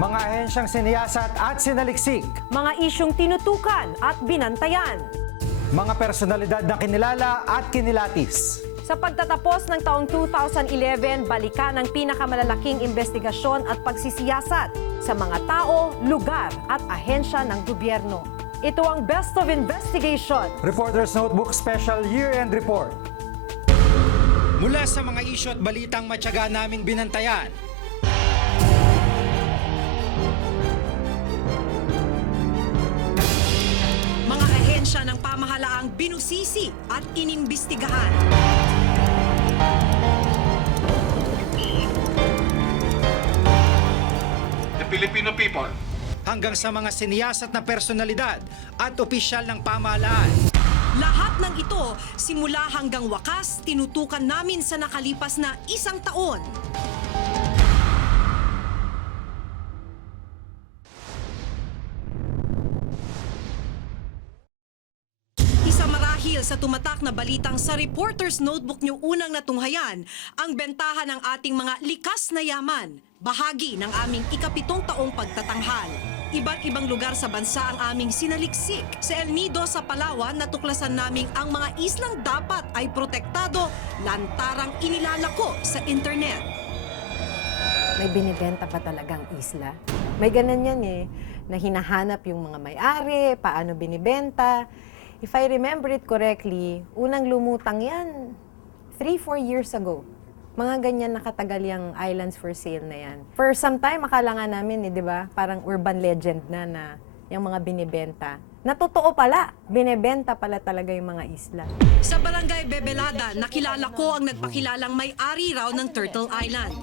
Mga ahensyang siniyasat at sinaliksik. Mga isyong tinutukan at binantayan. Mga personalidad na kinilala at kinilatis. Sa pagtatapos ng taong 2011, balikan ang pinakamalalaking investigasyon at pagsisiyasat sa mga tao, lugar at ahensya ng gobyerno. Ito ang Best of Investigation. Reporter's Notebook Special Year-End Report. Mula sa mga isyu at balitang matyaga naming binantayan, Mga ahensya ng pamahalaang binusisi at inimbestigahan. The Filipino people. hanggang sa mga siniyasat na personalidad at opisyal ng pamahalaan. Lahat ng ito, simula hanggang wakas, tinutukan namin sa nakalipas na isang taon. Isa marahil sa tumatak na balitang sa Reporter's Notebook niyo unang natunghayan ang bentahan ng ating mga likas na yaman, bahagi ng aming ikapitong taong pagtatanghal. Iba't ibang lugar sa bansa ang aming sinaliksik. Sa El Nido sa Palawan, natuklasan naming ang mga islang dapat ay protektado, lantarang inilalako sa internet. May binibenta pa talagang isla. May ganun yan na hinahanap yung mga may-ari, paano binibenta. If I remember it correctly, unang lumutang yan 3-4 years ago. Mga ganyan nakatagal yung islands for sale na yan. For some time, akala nga namin, di ba? Parang urban legend na yung mga binibenta. Na totoo pala, binibenta pala talaga yung mga isla. Sa Barangay Bebelada, nakilala ko ang nagpakilalang may-ari raw ng Turtle Island.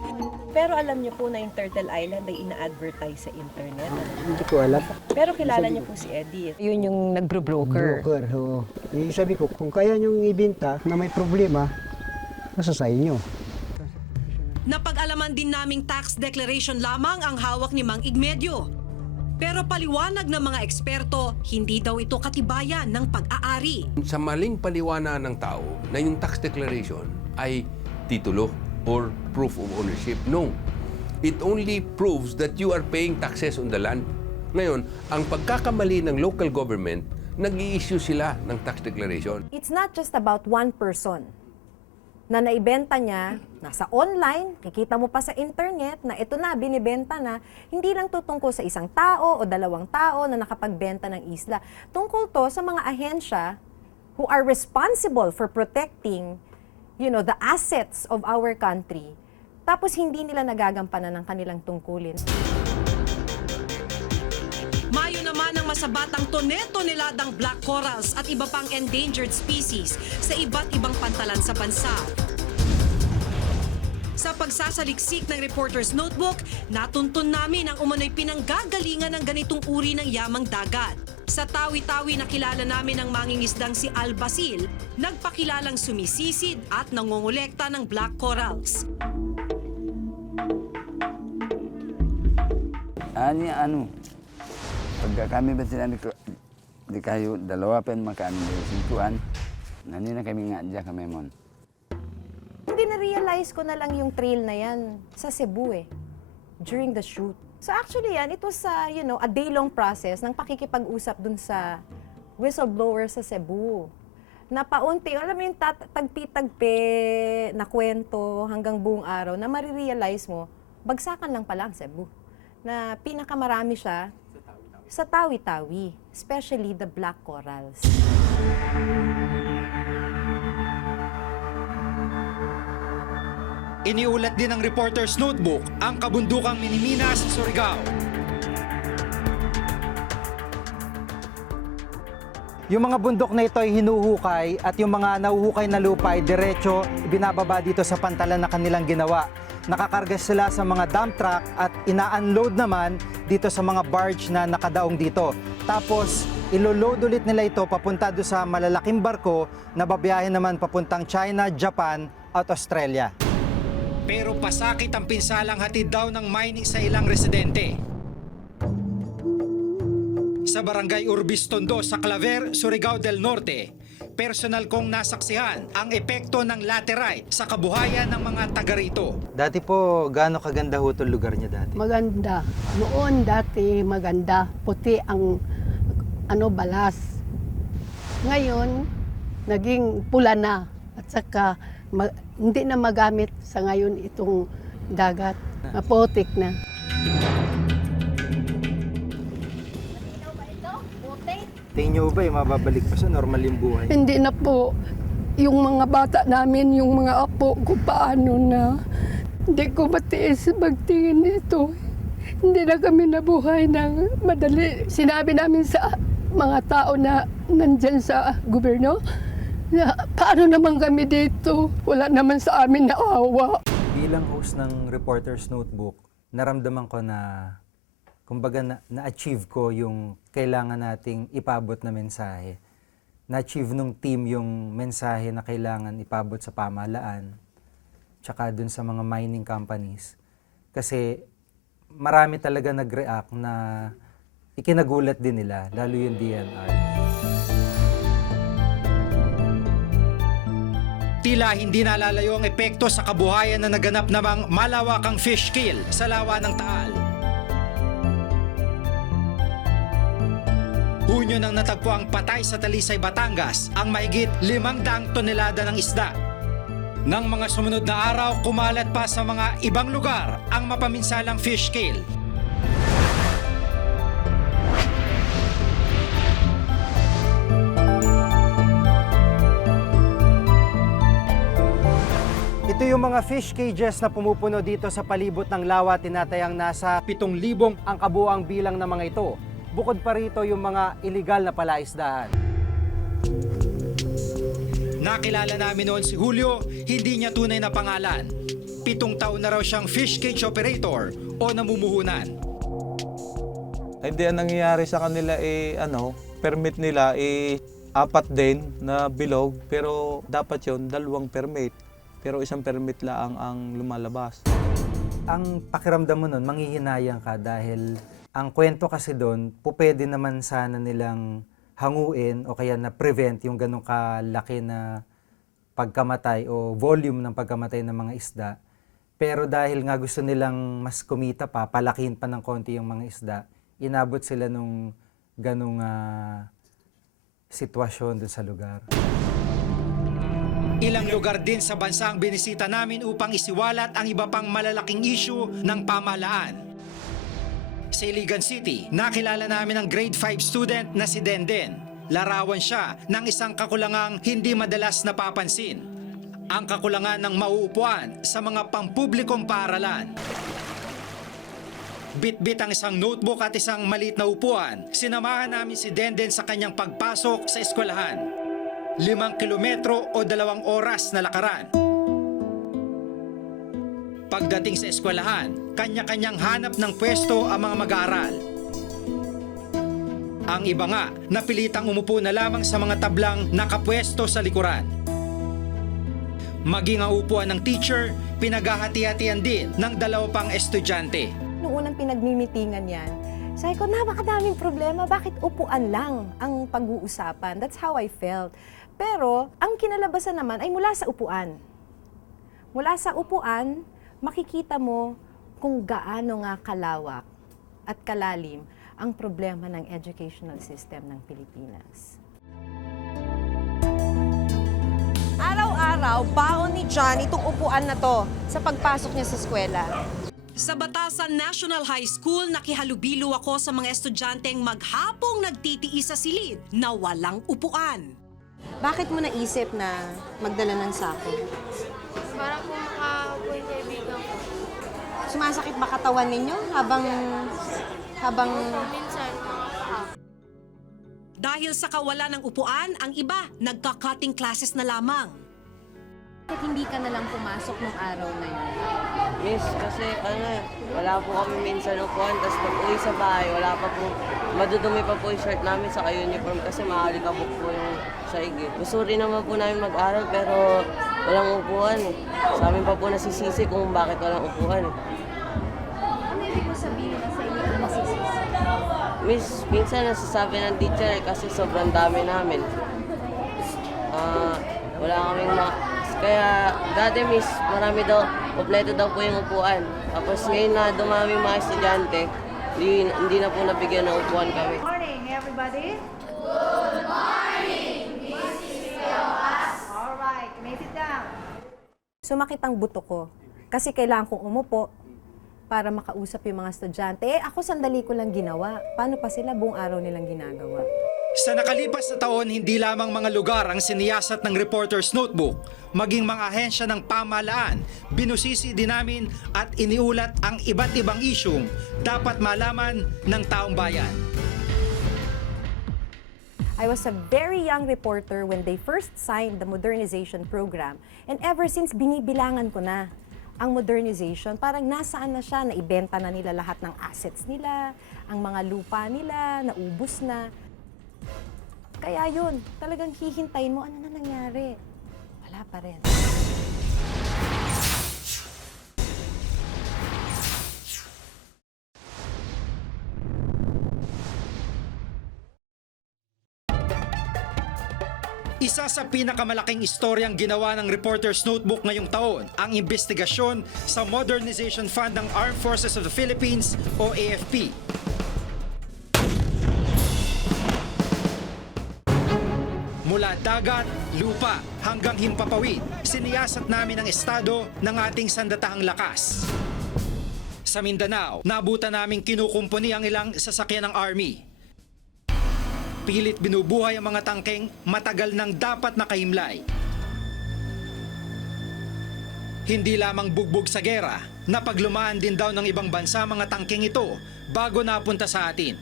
Pero alam niyo po na yung Turtle Island ay ina-advertise sa internet. Hindi ko alam. Pero kilala niyo po si Eddie. Yun yung nagro-broker. Broker, oo. Sabi ko, kung kaya niyong ibenta na may problema, nasa sa inyo. Napag-alaman din naming tax declaration lamang ang hawak ni Mang Igmedio. Pero paliwanag ng mga eksperto, hindi daw ito katibayan ng pag-aari. Sa maling paliwanag ng tao na yung tax declaration ay titulo or proof of ownership. No. It only proves that you are paying taxes on the land. Ngayon, ang pagkakamali ng local government, nag-i-issue sila ng tax declaration. It's not just about one person na naibenta niya, nasa online, kikita mo pa sa internet na ito na, binibenta na, hindi lang to tungkol sa isang tao o dalawang tao na nakapagbenta ng isla. Tungkol to sa mga ahensya who are responsible for protecting, the assets of our country. Tapos hindi nila nagagampanan ng kanilang tungkulin. Mayo naman ang masabatang tone-toneladang black corals at iba pang endangered species sa iba't ibang pantalan sa bansa. Sa pagsasaliksik ng Reporter's Notebook, natuntun namin ang umano'y pinanggagalingan ng ganitong uri ng yamang dagat. Sa Tawi-Tawi nakilala namin ang mangingisdang si Al Basil, nagpakilalang sumisisid at nangongolekta ng black corals. Pagka kami ba sila di kayo dalawa pa makaan may sintuan, nani na kami nga dyan kami mon. Hindi na-realize ko na lang yung trail na yan sa Cebu during the shoot. So actually yan, it was a day-long process ng pakikipag-usap dun sa whistleblower sa Cebu. Na paunti, alam mo yung tagpi-tagpi na kwento hanggang buong araw na marirealize mo, bagsakan lang pala ang Cebu. Na pinakamarami siya sa Tawi-Tawi, especially the black corals. Iniulat din ng Reporter's Notebook ang kabundukang Minimina sa Surigao. Yung mga bundok na ito ay hinuhukay at yung mga nahuhukay na lupa ay diretso binababa dito sa pantalan na kanilang ginawa. Nakakarga sila sa mga dump truck at ina-unload naman dito sa mga barge na nakadaong dito. Tapos, ilo-load ulit nila ito papunta doon sa malalaking barko na babiyahin naman papuntang China, Japan at Australia. Pero pasakit ang pinsalang hatid daw ng mining sa ilang residente. Sa Barangay Urbis Tondo sa Claver, Surigao del Norte, personal kong nasaksihan ang epekto ng laterite sa kabuhayan ng mga taga rito. Dati po, gaano kaganda ho itong lugar niya dati? Maganda. Noon dati maganda. Puti ang balas. Ngayon, naging pula na. At saka hindi na magamit sa ngayon itong dagat. Maputik na. Tingin niyo ba mababalik pa sa normal yung buhay? Hindi na po. Yung mga bata namin, yung mga apo ko, paano na. Hindi ko matiis magtingin nito. Hindi na kami nabuhay ng madali. Sinabi namin sa mga tao na nandyan sa gobyerno, na paano naman kami dito? Wala naman sa amin na awa. Bilang host ng Reporter's Notebook, naramdaman ko na kumbaga na-achieve ko yung kailangan nating ipabot na mensahe. Na-achieve nung team yung mensahe na kailangan ipabot sa pamahalaan, tsaka dun sa mga mining companies. Kasi marami talaga nag-react na ikinagulat din nila, lalo yung DNR. Tila hindi nalalayo ang epekto sa kabuhayan na naganap namang malawakang fish kill sa lawa ng Taal. Hunyo nang natagpo ang patay sa Talisay, Batangas ang mahigit 500 tonelada ng isda. Nang mga sumunod na araw, kumalat pa sa mga ibang lugar ang mapaminsalang fish kill. Ito yung mga fish cages na pumupuno dito sa palibot ng lawa, tinatayang nasa 7,000 ang kabuang bilang ng mga ito. Bukod pa rito yung mga iligal na palaisdaan. Nakilala namin noon si Julio, hindi niya tunay na pangalan. 7 taon na raw siyang fish cage operator o namumuhunan. Hindi ang nangyayari sa kanila permit nila 4 din na bilog, pero dapat yon 2 permit. Pero 1 permit lang ang lumalabas. Ang pakiramdam mo nun, manghihinayang ka dahil ang kwento kasi doon, pwede naman sana nilang hanguin o kaya na-prevent yung ganong kalaki na pagkamatay o volume ng pagkamatay ng mga isda. Pero dahil nga gusto nilang mas kumita pa, palakihin pa ng konti yung mga isda, inabot sila nung ganong sitwasyon doon sa lugar. Ilang lugar din sa bansa ang binisita namin upang isiwalat ang iba pang malalaking issue ng pamahalaan. Sa Iligan City, nakilala namin ang grade 5 student na si Denden. Larawan siya ng isang kakulangang hindi madalas napapansin. Ang kakulangan ng mauupuan sa mga pampublikong paaralan. Bit-bit ang isang notebook at isang maliit na upuan. Sinamahan namin si Denden sa kanyang pagpasok sa eskwelahan. 5 kilometro o 2 oras na lakaran. Pagdating sa eskwelahan, kanya-kanyang hanap ng pwesto ang mga mag-aaral. Ang iba nga, napilitang umupo na lamang sa mga tablang nakapwesto sa likuran. Maging ang upuan ng teacher, pinaghahati-hatian din ng 2 pang estudyante. Noong unang pinagmimitingan yan, sabi ko, napakadaming problema, bakit upuan lang ang pag-uusapan? That's how I felt. Pero, ang kinalabasan naman ay mula sa upuan. Mula sa upuan, makikita mo kung gaano nga kalawak at kalalim ang problema ng educational system ng Pilipinas. Araw-araw, baon ni John itong upuan na to sa pagpasok niya sa eskwela. Sa Batasan National High School, nakihalubilo ako sa mga estudyanteng maghapong nagtitiis sa silid na walang upuan. Bakit mo naisip na magdala ng sako? Para po makaupo yung kaibigan ko. Sumasakit ba katawan ninyo habang Minsan, mga paa. Dahil sa kawalan ng upuan, ang iba nagka-cutting classes na lamang. Bakit hindi ka na lang pumasok nung araw na yun? Miss, kasi wala po kami minsan upuan, tapos pag uwi sa bahay, wala pa po, madudumi pa po yung shirt namin sa uniform kasi maalikabok po yung saig. Gusto rin naman po namin mag-aral pero walang upuan. Sa amin pa po nasisisi kung bakit walang upuan. Ano ibig mo sabihin na sa inyo ang nasisisi? Miss, minsan nasasabi ng teacher kasi sobrang dami namin. Wala kaming kaya dati miss, marami daw, kompleto daw po yung upuan. Tapos ngayon na dumami mga estudyante, hindi na po nabigyan ng upuan kami. Morning, everybody. Good morning, Mrs. Villas. All right, may sit down. Sumakit ang buto ko kasi kailangan kong umupo para makausap yung mga estudyante. Ako sandali ko lang ginawa. Paano pa sila buong araw nilang ginagawa? Sa nakalipas na taon, hindi lamang mga lugar ang siniyasat ng Reporter's Notebook, maging mga ahensya ng pamahalaan, binusisi din namin at iniulat ang iba't ibang isyung dapat malaman ng taong bayan. I was a very young reporter when they first signed the modernization program. And ever since, binibilangan ko na ang modernization. Parang nasaan na siya, naibenta na nila lahat ng assets nila, ang mga lupa nila, naubos na. Kaya yun, talagang hihintayin mo, ano na nangyari? Wala pa rin. Isa sa pinakamalaking istoryang ginawa ng Reporter's Notebook ngayong taon ang investigasyon sa Modernization Fund ng Armed Forces of the Philippines o AFP. Mula dagat, lupa hanggang himpapawid, siniyasat namin ang estado ng ating sandatahang lakas. Sa Mindanao, nabutan naming kinukumpuni ang ilang sasakyan ng Army. Pilit binubuhay ang mga tangkeng matagal nang dapat nakahimlay. Hindi lamang bugbog sa gera, napaglumaan din daw ng ibang bansa mga tangkeng ito bago napunta sa atin.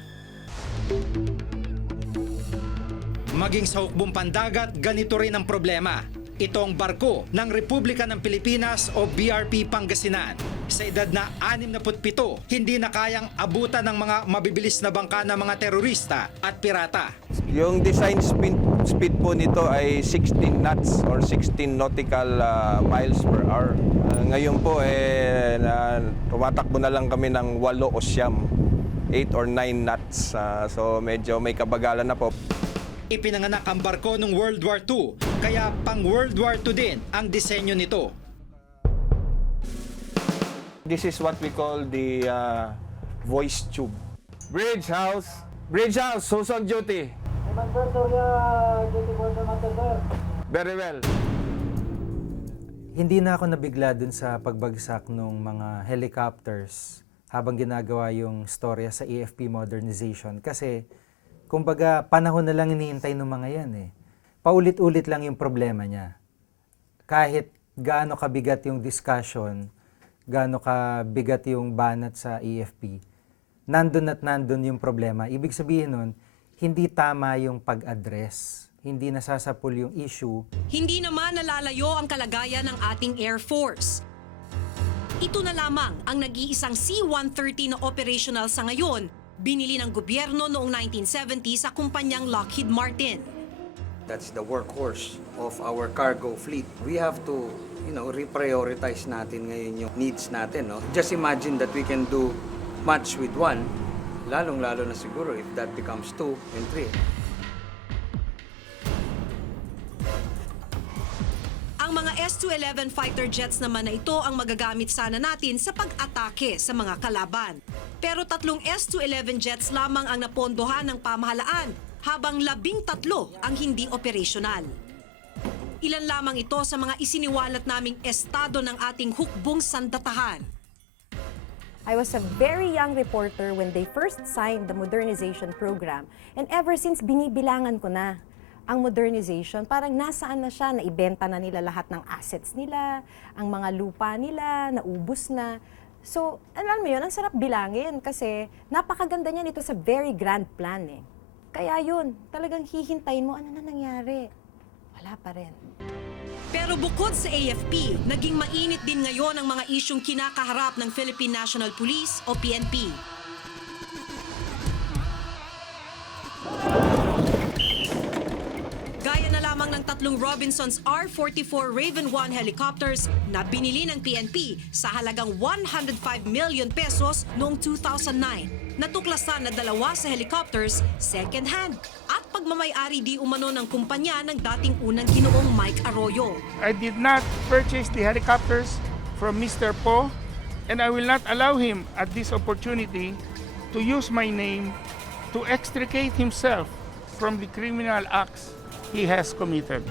Maging sa hukbong pandagat, ganito rin ang problema. Ito ang barko ng Republika ng Pilipinas o BRP Pangasinan. Sa edad na 67, hindi na kayang abutan ng mga mabibilis na bangka ng mga terorista at pirata. Yung design speed po nito ay 16 knots or 16 nautical miles per hour. Ngayon po, tumatakbo na lang kami ng 8 o 9, 8 or 9 knots. So medyo may kabagalan na po. Ipinanganak ang barko noong World War II, kaya pang World War II din ang disenyo nito. This is what we call the voice tube. Bridge house, who's on duty? Very well. Hindi na ako nabigla dun sa pagbagsak ng mga helicopters habang ginagawa yung storya sa AFP modernization kasi kumbaga, panahon na lang hinihintay ng mga yan eh. Paulit-ulit lang yung problema niya. Kahit gaano kabigat yung discussion, gaano kabigat yung banat sa AFP, nandun at nandun yung problema. Ibig sabihin nun, hindi tama yung pag-address. Hindi nasasapul yung issue. Hindi naman nalalayo ang kalagayan ng ating Air Force. Ito na lamang ang nag-iisang C-130 na operational sa ngayon, binili ng gobyerno noong 1970 sa kumpanyang Lockheed Martin. That's the workhorse of our cargo fleet. We have to, reprioritize natin ngayon yung needs natin. No? Just imagine that we can do much with one, lalong-lalo na siguro if that becomes 2 and 3. Ang mga S-211 fighter jets naman na ito ang magagamit sana natin sa pag-atake sa mga kalaban. Pero 3 S-211 jets lamang ang napondohan ng pamahalaan, habang 13 ang hindi operasyonal. Ilan lamang ito sa mga isiniwalat naming estado ng ating hukbong sandatahan. I was a very young reporter when they first signed the modernization program. And ever since, binibilangan ko na ang modernization. Parang nasaan na siya, naibenta na nila lahat ng assets nila, ang mga lupa nila, naubos na. So, alam mo yun, ang sarap bilangin kasi napakaganda niyan, ito sa very grand plan eh. Kaya yun, talagang hihintayin mo, ano na nangyari? Wala pa rin. Pero bukod sa AFP, naging mainit din ngayon ang mga isyong kinakaharap ng Philippine National Police o PNP. Gaya na lamang ng 3 Robinsons R-44 Raven 1 helicopters na binili ng PNP sa halagang 105 million pesos noong 2009. Natuklasan na 2 sa helicopters second-hand at pagmamayari di umano ng kumpanya ng dating unang ginoong Mike Arroyo. I did not purchase the helicopters from Mr. Po, and I will not allow him at this opportunity to use my name to extricate himself from the criminal acts he has committed.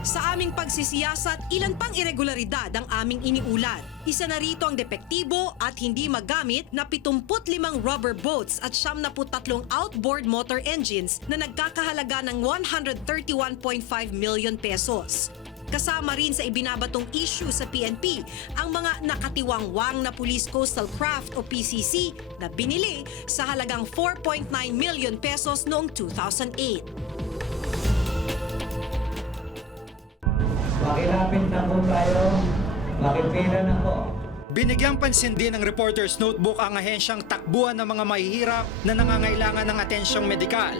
Sa aming pagsisiyasat, ilan pang irregularidad ang aming iniulat. Isa na rito ang depektibo at hindi magamit na 75 rubber boats at 73 outboard motor engines na nagkakahalaga ng 131.5 million pesos. Kasama rin sa ibinabatong issue sa PNP ang mga nakatiwangwang na Police Coastal Craft o PCC na binili sa halagang 4.9 million pesos noong 2008. Makilapit na po tayo. Makipila na po. Binigyang pansin din ng Reporter's Notebook ang ahensyang takbuhan ng mga mahihirap na nangangailangan ng atensyong medikal.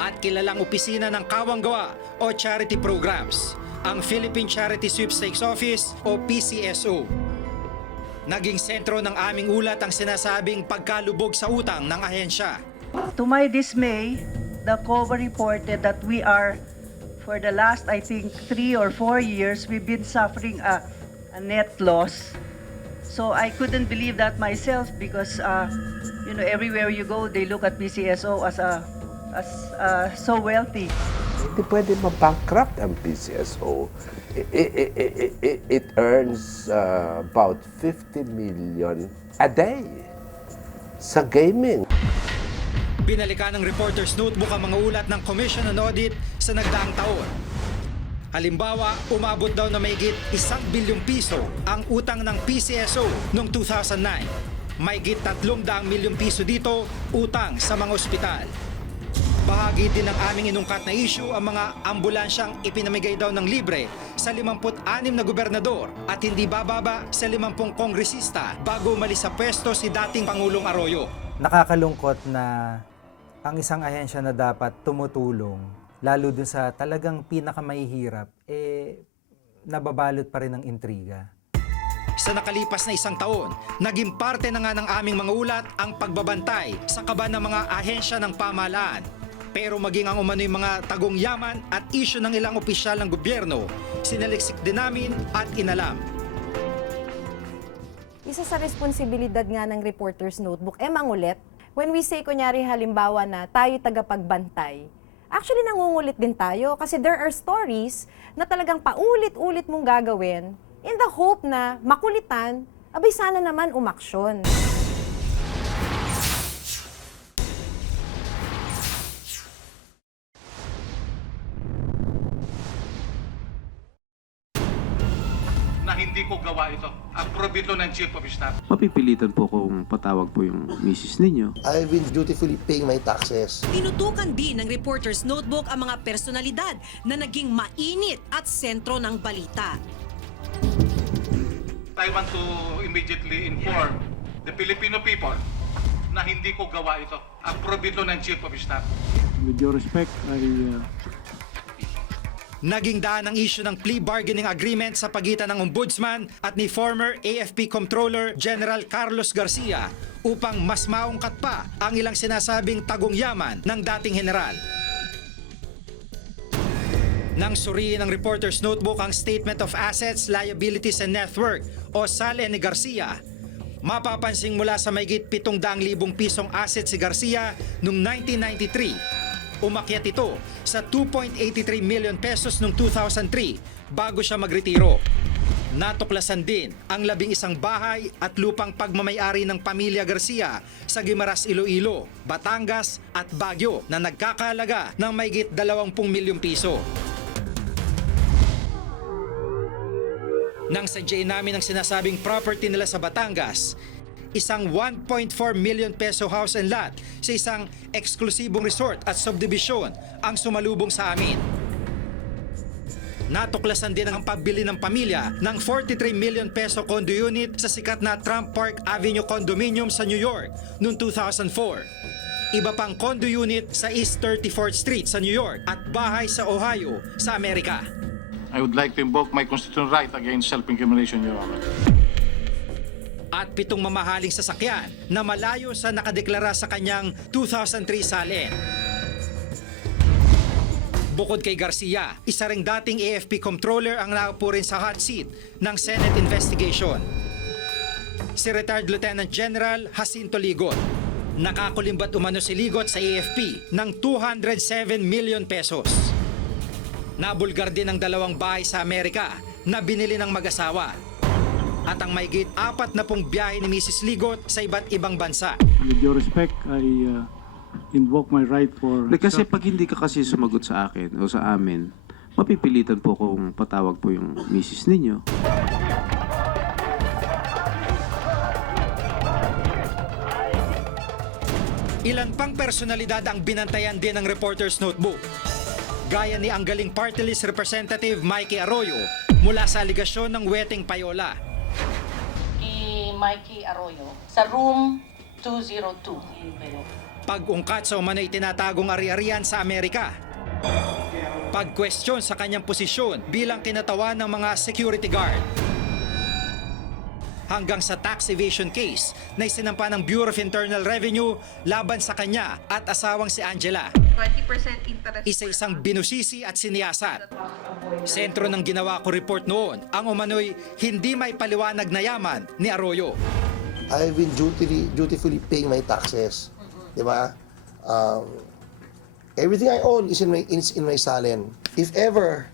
At kilalang opisina ng Kawanggawa o Charity Programs, ang Philippine Charity Sweepstakes Office o PCSO. Naging sentro ng aming ulat ang sinasabing pagkalubog sa utang ng ahensya. To my dismay, the COA reported that we are, for the last, I think, 3 or 4 years, we've been suffering a net loss. So I couldn't believe that myself because, everywhere you go, they look at PCSO as so wealthy. Hindi pwede ma-bankrupt ang PCSO. It earns about 50 million a day sa gaming. Binalikan ng Reporter's Notebook ang mga ulat ng Commission on Audit sa nagdaang taon. Halimbawa, umabot daw na mahigit 1 bilyong piso ang utang ng PCSO noong 2009. Mahigit 300 milyong piso dito utang sa mga ospital. Bahagi din ng aming inungkat na issue ang mga ambulansyang ipinamigay daw ng libre sa 56 na gobernador at hindi bababa sa 50 kongresista bago umalis sa pwesto si dating Pangulong Arroyo. Nakakalungkot na ang isang ahensya na dapat tumutulong, lalo dun sa talagang pinakamahihirap, nababalot pa rin ng intriga. Sa nakalipas na 1 taon, naging parte na nga ng aming mga ulat ang pagbabantay sa kaban ng mga ahensya ng pamahalaan. Pero maging ang umano'y mga tagong yaman at isyu ng ilang opisyal ng gobyerno, sinaliksik din namin at inalam. Isa sa responsibilidad nga ng Reporter's Notebook, mangulit. When we say, kunyari, halimbawa na tayo tagapagbantay, actually nangungulit din tayo kasi there are stories na talagang paulit-ulit mong gagawin in the hope na makulitan, abay sana naman umaksyon. Na hindi ko gawa ito. Approve ito ng Chief of Staff. Mapipilitan po kung patawag po yung misis ninyo. I've been dutifully paying my taxes. Tinutukan din ng Reporter's Notebook ang mga personalidad na naging mainit at sentro ng balita. I want to immediately inform the Filipino people na hindi ko gawa ito. Approve ito ng Chief of Staff. With your respect, Naging daan ang issue ng plea bargaining agreement sa pagitan ng Ombudsman at ni former AFP Comptroller General Carlos Garcia upang mas maungkat pa ang ilang sinasabing tagong yaman ng dating general. Nang suriin ng Reporter's Notebook ang Statement of Assets, Liabilities and Net Worth o SALE ni Garcia, mapapansing mula sa mahigit 700,000 pisong asset si Garcia noong 1993. Umakyat ito sa 2.83 million pesos noong 2003 bago siya magretiro. Natuklasan din ang 11 bahay at lupang pagmamayari ng pamilya Garcia sa Guimaras, Iloilo, Batangas at Baguio na nagkakahalaga ng mahigit 20 milyong piso. Nang sadyain namin ang sinasabing property nila sa Batangas, isang 1.4 million peso house and lot sa isang eksklusibong resort at subdivision ang sumalubong sa amin. Natuklasan din ang pagbili ng pamilya ng 43 million peso condo unit sa sikat na Trump Park Avenue condominium sa New York noong 2004. Iba pang condo unit sa East 34th Street sa New York at bahay sa Ohio sa Amerika. I would like to invoke my constitutional right against self-incrimination, Your Honor. at 7 mamahaling sasakyan na malayo sa nakadeklara sa kanyang 2003 salin. Bukod kay Garcia, isa ring dating AFP Comptroller ang naupo rin sa hot seat ng Senate investigation. Si retired Lieutenant General Jacinto Ligot. Nakakulimbat umano si Ligot sa AFP ng 207 million pesos. Nabulgar din ang 2 bahay sa Amerika na binili ng mag-asawa. At ang mahigit 40 biyahe ni Mrs. Ligot sa iba't ibang bansa. With your respect, I invoke my right for... Kasi pag hindi ka kasi sumagot sa akin o sa amin, mapipilitan po kung patawag po yung misis ninyo. Ilan pang personalidad ang binantayan din ng Reporter's Notebook. Gaya ni ang galing party list representative Mikey Arroyo mula sa aligasyon ng weteng payola. Mikey Arroyo sa room 202 in Bello. Pag-ungkat sa umano'y tinatagong ari-arian sa Amerika. Pag-question sa kanyang posisyon bilang kinatawan ng mga security guard. Hanggang sa tax evasion case na isinampa ng Bureau of Internal Revenue laban sa kanya at asawang si Angela. 20% interest. Isa-isang binusisi at siniyasat. Sentro ng ginawa ko report noon ang umano'y hindi may paliwanag na yaman ni Arroyo. I've been dutifully paying my taxes. Di ba? Everything I own is in my salin. If ever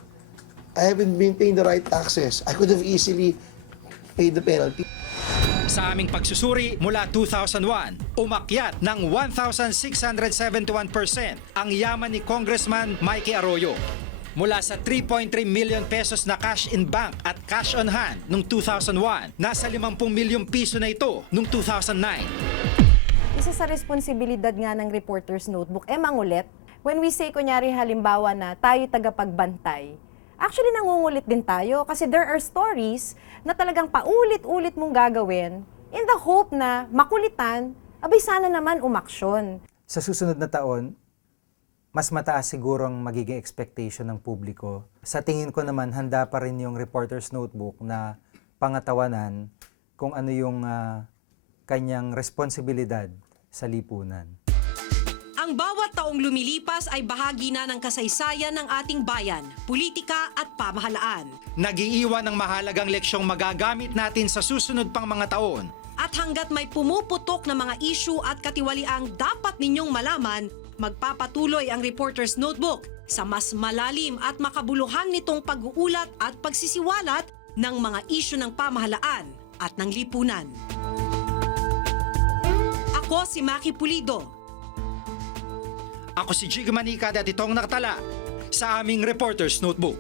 I haven't been paying the right taxes, I could have easily paid the penalty. Sa aming pagsusuri mula 2001, umakyat ng 1,671% ang yaman ni Congressman Mikey Arroyo. Mula sa 3.3 million pesos na cash in bank at cash on hand noong 2001, nasa 50 milyong piso na ito noong 2009. Isa sa responsibilidad nga ng Reporter's Notebook, mangulit. When we say, kunyari halimbawa na tayo tagapagbantay, actually nangungulit din tayo kasi there are stories na talagang paulit-ulit mong gagawin in the hope na makulitan, abay sana naman umaksyon. Sa susunod na taon, mas mataas siguro ang magiging expectation ng publiko. Sa tingin ko naman, handa pa rin yung Reporter's Notebook na pangatawanan kung ano yung kanyang responsibilidad sa lipunan. Ang bawat taong lumilipas ay bahagi na ng kasaysayan ng ating bayan, politika at pamahalaan. Nag-iiwan ng mahalagang leksyong magagamit natin sa susunod pang mga taon. At hanggat may pumuputok na mga issue at katiwaliang dapat ninyong malaman, magpapatuloy ang Reporter's Notebook sa mas malalim at makabuluhan nitong pag-uulat at pagsisiwalat ng mga issue ng pamahalaan at ng lipunan. Ako si Maki Pulido. Ako si Jig Manica at itong nakatala sa aming Reporter's Notebook.